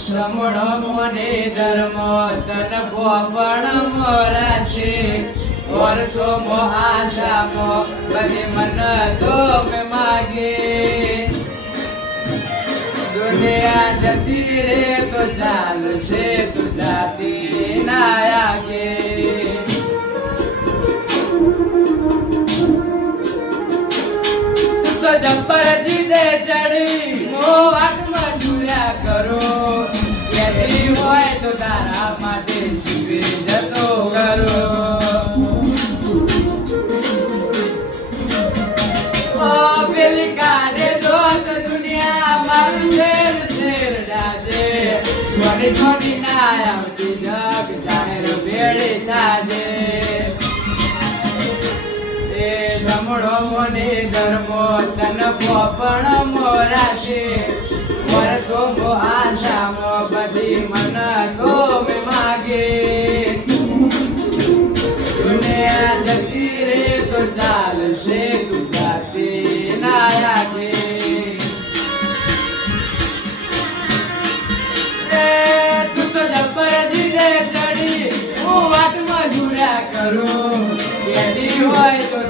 સમણો મોને ધર્મ તન પોપણ મોરાશે ઓર તો મો આશા મો બને મન તો મે માગે દુનિયા જતી રે તો ચાલશે તું જાતી ના આગે તું તો જબ્બર જીદે ચડી મો આત્મા જુર્યા કરો યદી હોય તો તારા માટે જીવે જતો કરો ઓ પેલી કાઢે જો તો દુનિયા મારું શેર શેર જાજે સોની સોની ના આવતી જગ જાહેર ભેળે સાજે એ સમણો મોને ધર્મો તન પોપણ મોરાશે વર તો મો આશા મો બધી મન તો મે માગે દુનિયા જતી રે તો ચાલશે તું જાતી ના આગે તું તો જબ્બર જીદે ચડી હું વાટમાં જુર્યા કરું કેદી હોય તો